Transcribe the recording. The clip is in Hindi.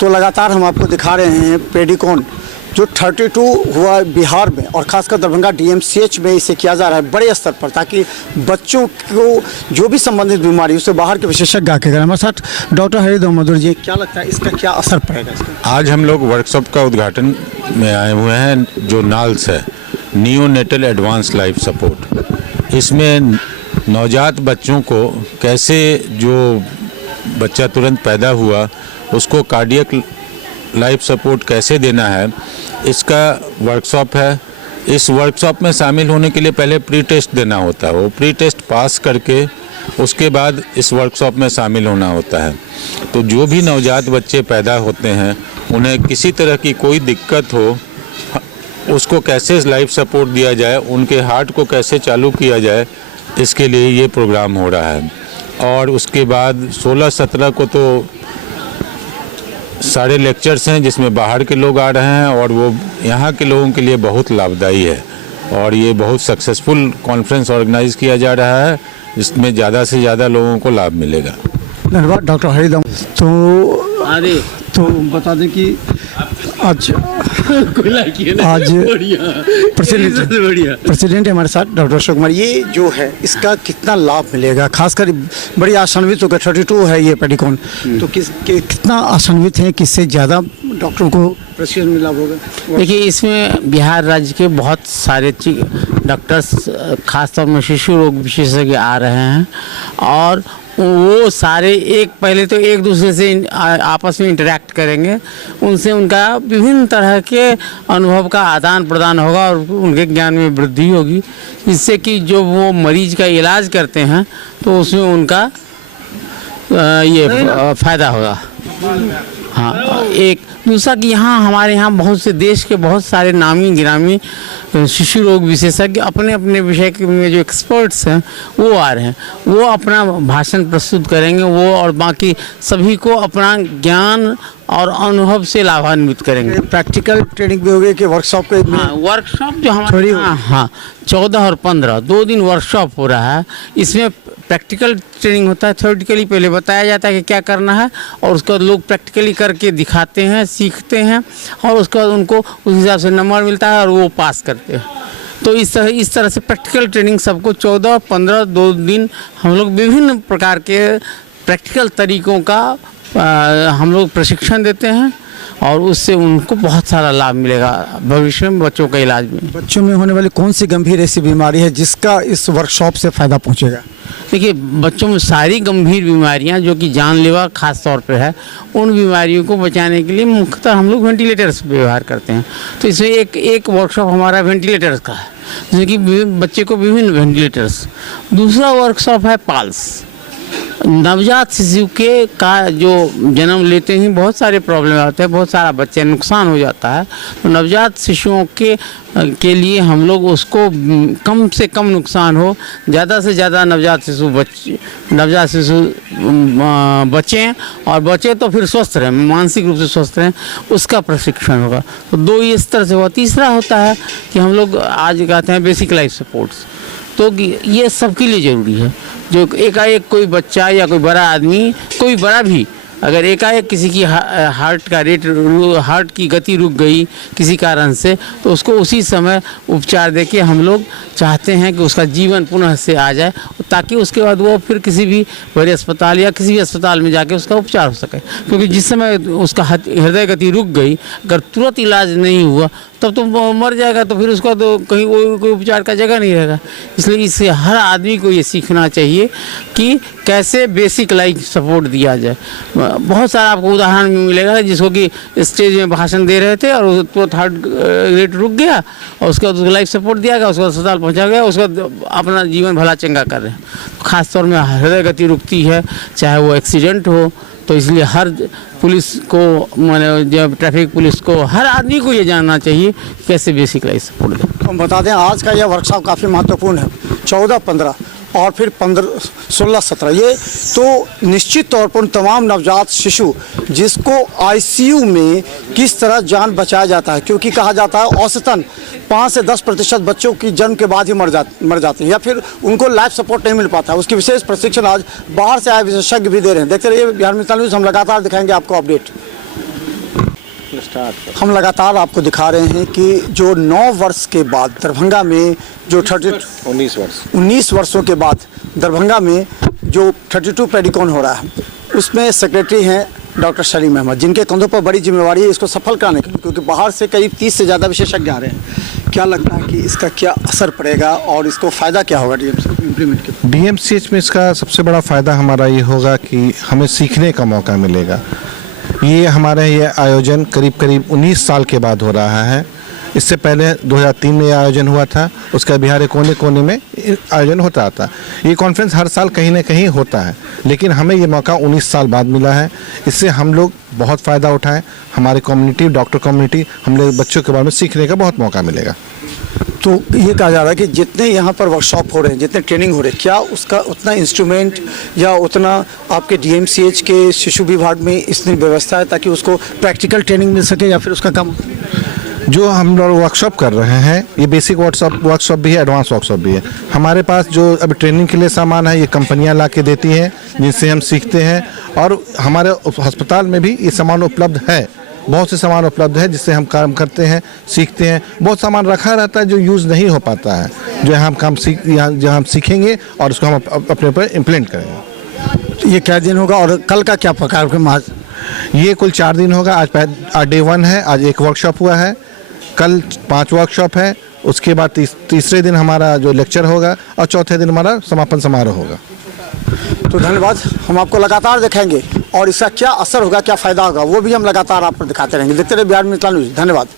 तो लगातार हम आपको दिखा रहे हैं पेडिकॉन जो 32 हुआ बिहार में और खासकर दरभंगा डीएमसीएच में इसे किया जा रहा है बड़े स्तर पर, ताकि बच्चों को जो भी संबंधित बीमारी उससे बाहर के विशेषज्ञ आके करें। हमारे साथ डॉक्टर हरिदम मधुर जी, क्या लगता है इसका क्या असर पड़ेगा इसका? आज हम लोग वर्कशॉप का उद्घाटन में आए हुए हैं जो नाल्स है, नियोनेटल एडवांस लाइफ सपोर्ट। इसमें नवजात बच्चों को कैसे जो बच्चा तुरंत पैदा हुआ उसको कार्डियक लाइफ सपोर्ट कैसे देना है, इसका वर्कशॉप है। इस वर्कशॉप में शामिल होने के लिए पहले प्री टेस्ट देना होता है, वो प्री टेस्ट पास करके उसके बाद इस वर्कशॉप में शामिल होना होता है। तो जो भी नवजात बच्चे पैदा होते हैं उन्हें किसी तरह की कोई दिक्कत हो, उसको कैसे लाइफ सपोर्ट दिया जाए, उनके हार्ट को कैसे चालू किया जाए, इसके लिए ये प्रोग्राम हो रहा है। और उसके बाद 16-17 को तो सारे लेक्चर्स हैं जिसमें बाहर के लोग आ रहे हैं और वो यहाँ के लोगों के लिए बहुत लाभदायी है। और ये बहुत सक्सेसफुल कॉन्फ्रेंस ऑर्गेनाइज किया जा रहा है, जिसमें ज़्यादा से ज़्यादा लोगों को लाभ मिलेगा। धन्यवाद डॉक्टर हरिदम। तो बता दें कि आज प्रेसिडेंट है हमारे साथ डॉक्टर अशोक कुमार। ये जो है इसका कितना लाभ मिलेगा, खासकर बड़ी आशान्वित होकर 32 है ये पेडिकॉन, तो कितना आशान्वित है, किससे ज़्यादा डॉक्टरों को प्रशिक्षण में लाभ होगा? देखिए, इसमें बिहार राज्य के बहुत सारे डॉक्टर्स खासतौर में शिशु रोग विशेषज्ञ आ रहे हैं और वो सारे पहले तो एक दूसरे से आपस में इंटरेक्ट करेंगे, उनसे उनका विभिन्न तरह के अनुभव का आदान प्रदान होगा और उनके ज्ञान में वृद्धि होगी, जिससे कि जो वो मरीज का इलाज करते हैं तो उसमें उनका ये फ़ायदा होगा। हाँ, एक दूसरा कि यहाँ हमारे यहाँ बहुत से देश के बहुत सारे नामी गिरामी शिशु रोग विशेषज्ञ अपने अपने विषय में जो एक्सपर्ट्स हैं वो आ रहे हैं, वो अपना भाषण प्रस्तुत करेंगे, वो और बाकी सभी को अपना ज्ञान और अनुभव से लाभान्वित करेंगे। प्रैक्टिकल ट्रेनिंग भी होगी कि वर्कशॉप के? हाँ, वर्कशॉप जो हमारे हाँ 14 और 15 2 दिन वर्कशॉप हो रहा है। इसमें प्रैक्टिकल ट्रेनिंग होता है, थ्योरेटिकली पहले बताया जाता है कि क्या करना है और उसके बाद लोग प्रैक्टिकली करके दिखाते हैं, सीखते हैं और उसके बाद उनको उस हिसाब से नंबर मिलता है और वो पास करते हैं। तो इस तरह से प्रैक्टिकल ट्रेनिंग सबको 14-15 2 दिन हम लोग विभिन्न प्रकार के प्रैक्टिकल तरीक़ों का हम लोग प्रशिक्षण देते हैं और उससे उनको बहुत सारा लाभ मिलेगा भविष्य में बच्चों के इलाज में। बच्चों में होने वाली कौन सी गंभीर ऐसी बीमारी है जिसका इस वर्कशॉप से फ़ायदा पहुंचेगा? देखिए, बच्चों में सारी गंभीर बीमारियां जो कि जानलेवा खास तौर पे है, उन बीमारियों को बचाने के लिए मुख्यतः हम लोग वेंटिलेटर्स व्यवहार करते हैं। तो इसमें एक वर्कशॉप हमारा वेंटिलेटर्स का है, जैसे कि बच्चे को विभिन्न वेंटिलेटर्स। दूसरा वर्कशॉप है पाल्स। नवजात शिशु के का जो जन्म लेते ही बहुत सारे प्रॉब्लम आते हैं, बहुत सारा बच्चे नुकसान हो जाता है। तो नवजात शिशुओं के लिए हम लोग उसको कम से कम नुकसान हो, ज़्यादा से ज़्यादा नवजात शिशु बचें और बचे तो फिर स्वस्थ रहें, मानसिक रूप से स्वस्थ रहें, उसका प्रशिक्षण होगा। तो 2 इस तरह से हुआ। तीसरा होता है कि हम लोग आज कहते हैं बेसिक लाइफ सपोर्ट्स। तो ये सबके लिए ज़रूरी है। जो एकाएक कोई बच्चा या कोई बड़ा आदमी, कोई बड़ा भी अगर एकाएक किसी की हार्ट की गति रुक गई किसी कारण से, तो उसको उसी समय उपचार देके हम लोग चाहते हैं कि उसका जीवन पुनः से आ जाए, ताकि उसके बाद वो फिर किसी भी बड़े अस्पताल या किसी भी अस्पताल में जाके उसका उपचार हो सके। क्योंकि जिस समय उसका हृदय गति रुक गई, अगर तुरंत इलाज नहीं हुआ तब तो मर जाएगा, तो फिर उसका तो कहीं कोई उपचार का जगह नहीं रहेगा। इसलिए इससे हर आदमी को ये सीखना चाहिए कि कैसे बेसिक लाइफ सपोर्ट दिया जाए। बहुत सारा आपको उदाहरण मिलेगा जिसको कि स्टेज में भाषण दे रहे थे और तो हार्ट रेट रुक गया और उसके बाद उसको लाइफ सपोर्ट दिया गया, उसको अस्पताल पहुंचा गया, उसका अपना जीवन भला चंगा कर रहे हैं। खासतौर में हृदय गति रुकती है, चाहे वो एक्सीडेंट हो। तो इसलिए हर पुलिस को, माने जब ट्रैफिक पुलिस को, हर आदमी को ये जानना चाहिए कैसे बेसिक लाइफ सपोर्ट दें। हम बता दें आज का यह वर्कशॉप काफ़ी महत्वपूर्ण है। 14-15 और फिर 16-17 ये तो निश्चित तौर पर तमाम नवजात शिशु जिसको आईसीयू में किस तरह जान बचाया जाता है, क्योंकि कहा जाता है औसतन 5 से 10% बच्चों की जन्म के बाद ही मर जाते हैं या फिर उनको लाइफ सपोर्ट नहीं मिल पाता। उसकी विशेष प्रशिक्षण आज बाहर से आए विशेषज्ञ भी दे रहे हैं। देखते रहिए बिहार मिसाल न्यूज़, हम लगातार दिखाएंगे आपको अपडेट। हम लगातार आपको दिखा रहे हैं कि जो 9 वर्ष के बाद दरभंगा में जो 19 वर्षों के बाद दरभंगा में जो 32 पेडिकॉन हो रहा है, उसमें सेक्रेटरी हैं डॉक्टर सलीम अहमद, जिनके कंधों पर बड़ी जिम्मेवारी है इसको सफल कराने की, क्योंकि बाहर से करीब 30 से ज़्यादा विशेषज्ञ आ रहे हैं। क्या लगता है कि इसका क्या असर पड़ेगा और इसको फ़ायदा क्या होगा डीएमसीएच इम्प्लीमेंट के? डीएमसीएच में इसका सबसे बड़ा फ़ायदा हमारा ये होगा कि हमें सीखने का मौका मिलेगा। ये हमारा ये आयोजन करीब 19 साल के बाद हो रहा है। इससे पहले 2003 में ये आयोजन हुआ था, उसका बिहार के कोने कोने में आयोजन होता था। ये कॉन्फ्रेंस हर साल कहीं ना कहीं होता है, लेकिन हमें ये मौका 19 साल बाद मिला है। इससे हम लोग बहुत फ़ायदा उठाएं, हमारी कम्युनिटी, डॉक्टर कम्युनिटी, हम लोग बच्चों के बारे में सीखने का बहुत मौका मिलेगा। तो ये कहा जा रहा है कि जितने यहाँ पर वर्कशॉप हो रहे हैं, जितने ट्रेनिंग हो रहे हैं, क्या उसका उतना इंस्ट्रूमेंट या उतना आपके डीएमसीएच के शिशु विभाग में इतनी व्यवस्था है ताकि उसको प्रैक्टिकल ट्रेनिंग मिल सके, या फिर उसका कम? जो हम लोग वर्कशॉप कर रहे हैं, ये बेसिक वर्कशॉप भी है, एडवांस वर्कशॉप भी है। हमारे पास जो अभी ट्रेनिंग के लिए सामान है, ये कंपनियां ला के देती हैं, जिनसे हम सीखते हैं। और हमारे अस्पताल में भी ये सामान उपलब्ध है, बहुत से सामान उपलब्ध है जिससे हम काम करते हैं, सीखते हैं। बहुत सामान रखा रहता है जो यूज़ नहीं हो पाता है, जो हम काम जहाँ हम सीखेंगे और उसको हम अपने ऊपर इम्प्लीमेंट करेंगे। ये क्या दिन होगा और कल का क्या कार्यक्रम? आज ये कुल 4 दिन होगा। आज डे 1 है, आज एक वर्कशॉप हुआ है, कल 5 वर्कशॉप है, उसके बाद तीसरे दिन हमारा जो लेक्चर होगा और चौथे दिन हमारा समापन समारोह होगा। तो धन्यवाद, हम आपको लगातार दिखाएंगे और इसका क्या असर होगा, क्या फ़ायदा होगा, वो भी हम लगातार आप पर दिखाते रहेंगे। देखते रहिए बिहार मिथिला न्यूज़। धन्यवाद।